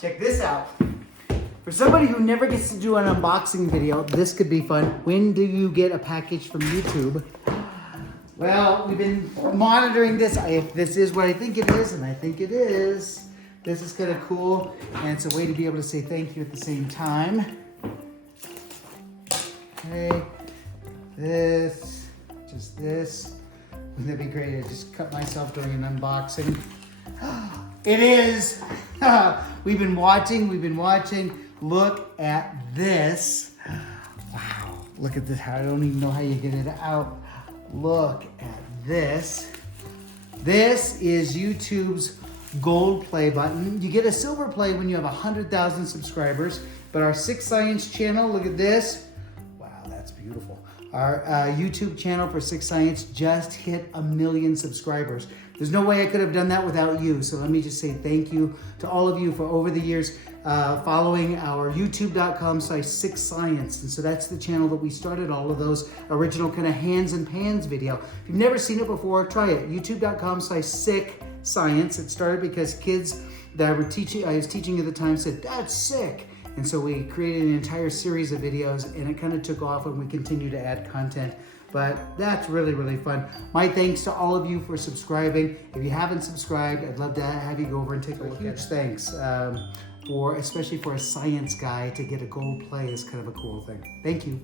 check this out. For somebody who never gets to do an unboxing video, this could be fun. When do you get a package from YouTube? Well, we've been monitoring this. If this is what I think it is, and I think it is, this is kind of cool. And it's a way to be able to say thank you at the same time. Okay, this, just this. Wouldn't that be great? I just cut myself doing an unboxing. It is. We've been watching. Look at this. Wow, look at this. I don't even know how you get it out. Look at this. This is YouTube's gold play button. You get a silver play when you have 100,000 subscribers, but our Six Science channel, look at this. Wow, that's beautiful. Our YouTube channel for Six Science just hit 1 million subscribers. There's no way I could have done that without you. So let me just say thank you to all of you for over the years following our youtube.com/Six Science. And so that's the channel that we started all of those original kind of hands and pans video. If you've never seen it before, try it. youtube.com/Six Science. It started because kids that I was teaching at the time said, "That's sick." And so we created an entire series of videos, and it kind of took off, and we continue to add content. But that's really, really fun. My thanks to all of you for subscribing. If you haven't subscribed, I'd love to have you go over and take a look at it. Thanks. Especially for a science guy, to get a gold play is kind of a cool thing. Thank you.